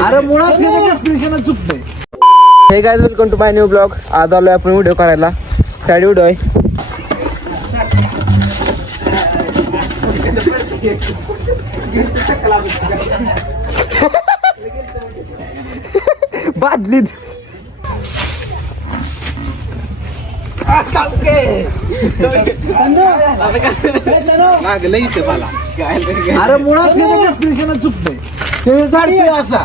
अरे मुळात एक्सप्रेशन चुकतंय. Hey guys, welcome to my new blog. आज आलोय आपण व्हिडिओ करायला. साइड व्हिडिओ आहे. बादलीत अरे मुळात एक्सप्रेशन चुकतंय. ते गाडी असा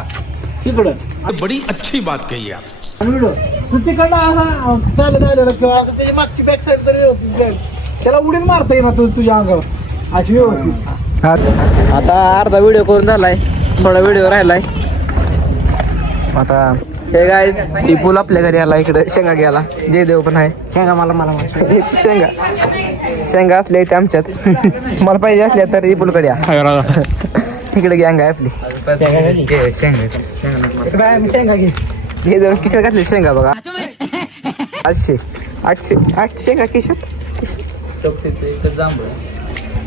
तिकडं. बड़ी अच्छी बात कही आप. तू तिकडनं असा चालत आलेला किंवा असं त्याची मागची बॅक साईड तर व्यवस्थित त्याला उडील मारता येईल तू तुझ्या अंगावर अशी व्यवस्थित. आता अर्धा व्हिडिओ करून झालाय, थोडा व्हिडिओ राहिलाय. आता हे गाइस, टिपूल आपल्या घरी आला. इकडे शेंगा घ्यायला जयदेव पण आहे. शेंगा मला शेंगा असल्या इथे आमच्यात. मला पाहिजे असल्या तर इपूलकडे या. इकडे गँग आहे आपली. शेंगा घे. हे जण किशात घातले शेंगा बघा. 800 शेंगा किशात.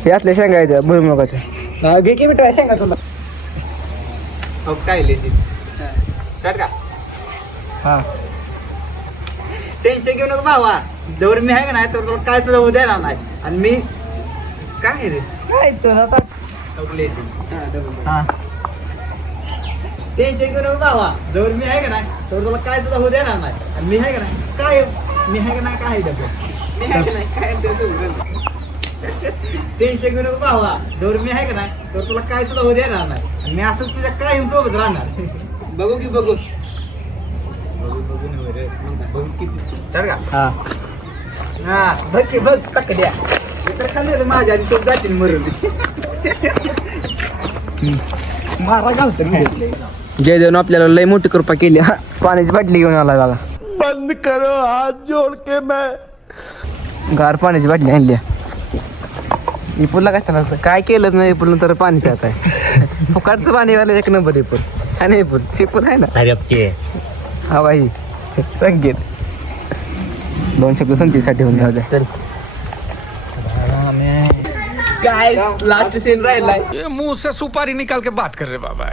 हे असले शेंगा आहेत भुईमुगाच्या. घे की मिठा शेंगा तुला. काय का हा टेन्शन घेऊ नको भावा. जवळ मी आहे का नाही तर तुला काय सुद्धा होऊ देणार नाही. आणि मी काय रे काय तुला आता टेन्शन घेऊ नको भावा. जवळ मी आहे का नाही तर तुला काय सुद्धा होऊ देणार नाही. आणि मी आहे का नाही काय मी आहे का नाही काय मी आहे का नाही काय टेन्शन घेऊ नको भावा. जवळ मी आहे का नाही तर तुला काय सुद्धा होऊ देणार नाही. आणि मी असंच तुझ्या कायम सोबत राहणार. बघू की बघू तर का हा बघ की बघ टक्क द्या तर खाल्ले माझ्या आणि तो जातील मरून. मारा घालतो. जयदेवनं आपल्याला लय मोठी कृपा केली. पाण्याची बाटली घेऊन आला दादा. बंद करो हाथ जोड़ के मैं. गार पाण्याची बाटली आणली. इपूलला काय काय केलं नाही. इपूल तर पाणी प्यायचं आहे. फुकाटचं पाणी वाला एक नंबर इपूल. आणि इपूल आहे ना. हा बाई संगीत 2 शब्द संगीतसाठी होऊन जाऊ द्या. काय लास्ट सीन राहिलाय. ये मुंह से सुपारी निकाल के बात कर रहे बाबा.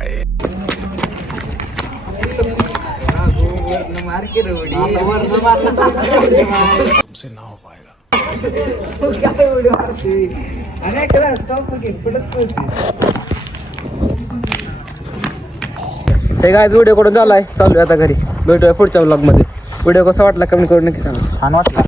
से ना हो पाएगा. हे गाइस, व्हिडिओ कडून झालाय. चालू आहे आता घरी. भेटूया पुढच्या व्लॉग मध्ये. व्हिडिओ कसा वाटला कमेंट करून नक्की सांगा. छान वाटला.